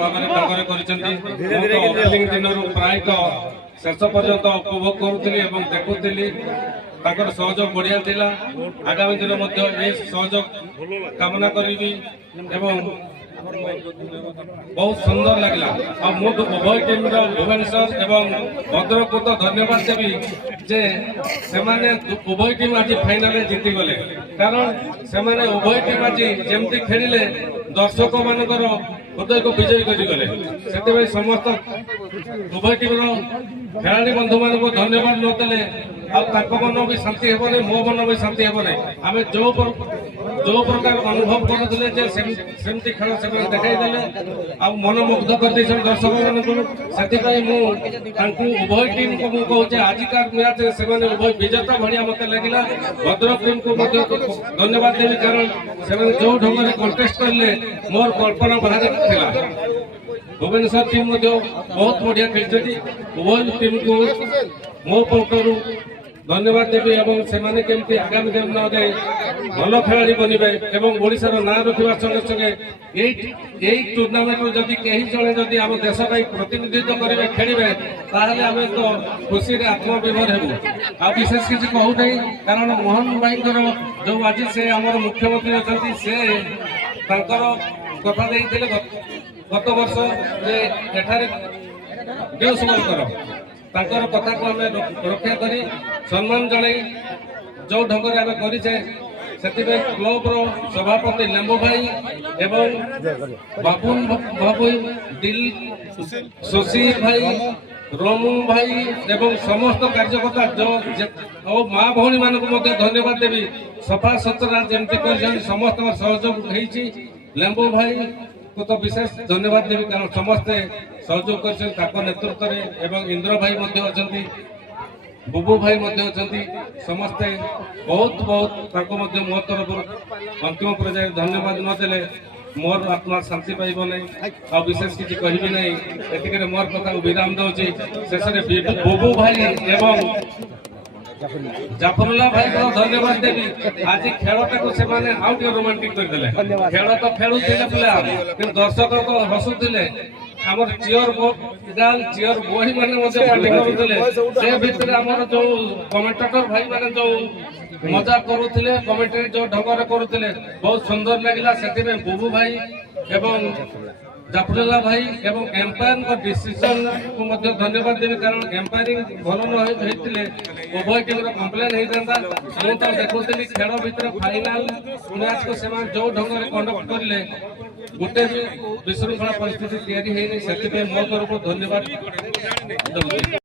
ଭାବରେ କରିଛନ୍ତି। ଓପନିଂ ଦିନରୁ ପ୍ରାୟତଃ ଶେଷ ପର୍ଯ୍ୟନ୍ତ ଉପଭୋଗ କରୁଥିଲି ଏବଂ ଦେଖୁଥିଲି। ତାଙ୍କର ସହଯୋଗ ବଢିଆ ଥିଲା। ଆଗାମୀ ଦିନ ମଧ୍ୟ ଏ ସହଯୋଗ କାମନା କରିବି ଏବଂ बहुत सुंदर लगला। उभय टीम भुवनेश्वर एवं भद्रक को तो धन्यवाद देवी जे सेमाने उभय टीम आज फाइनल जीति गले कारण सेमाने उभय टीम आज जेमती खेलिले दर्शक मानकर हृदय को विजयी कर गले से समस्त उभय टीम खेलाड़ी बंधु मान को धन्यवाद नदेले मन भी शांति हेबनी मो मन भी शांति हेबनी आम जो प्रकार अनुभव करुले सेमती खेल से देखा मनमुग्ध कर दर्शक मान उभय टीम को मुझे आजिका मैच से उभय विजेता भाया मत लगे भद्रक टीम को धन्यवाद देवी कारण से जो ढंग से कंटेस्ट करले मोर कल्पना बाहर था। भुवनेश्वर टीम बहुत बढ़िया खेलती उभय टीम को मो पक्षर धन्यवाद देवी एवं सेमाने केमती आगामी दिन भल खेलाड़ी बनबे एवं ओडिशार ना रखा संगे संगे यही टूर्णामेंट जदि कहीं जड़े जदि आम देश प्रतिनिधित्व करेंगे खेलेंगे ताहले आम तो खुशी आत्मविभर हेबू आ विशेष किसी कहू नहीं कारण मोहन भाई जो आज से आम मुख्यमंत्री अच्छा से कथा देते गत वर्ष तांकर कथा को आम रक्षा करी सम्मान जन जो ढंग से आम करे से क्लब सभापति लेम्बू भाई एवं बाबुन बाबू दिल सुशील भाई रमू भाई एवं समस्त कार्यकर्ता जो माँ भौणी मान धन्यवाद देवी सफा सुतरा जमती समस्त सहयोग लेम्बू भाई को तो विशेष धन्यवाद देवी कारण समस्ते सहयोग कर नेतृत्व में इंद्र भाई बुबू भाई समस्ते बहुत मो तरफ अंतिम पर्याय धन्यवाद नदेले मोर आत्मा शांति पाइब ना आ विशेष किसी कहबी ना एतिके मोर कथा विराम दूसरी शेष बुबू भाई एवं जाफरुल्ला भाई को धन्यवाद देवी आज खेलटा को से माने आउट रोमांटिक कर देले खेल तो खेलुथिले पिला कि दर्शक को हसुथिले हमर चियर बही माने मते पार्टी करूथिले से भितर हमर जो कमेंटेटर भाई माने जो मजा करूथिले कमेंटरी जो ढंगरे करूथिले बहुत सुंदर लागिला सेति में बुबू भाई एवं जाफरुल्ला भाई एवं एम्पायर को डिसीजन को मध्य धन्यवाद देवी कारण एम्पायरिंग भल न होइतिले उभय टीम रो कंप्लेन होई जांदा मु तो देखुतली खेल भितर फाइनल मैच को सेमा जो ढंग से कंडक्ट करले गोटे भी विशृंखला परिस्थिति तैयारी हेनी सेति पे मो तरफ धन्यवाद।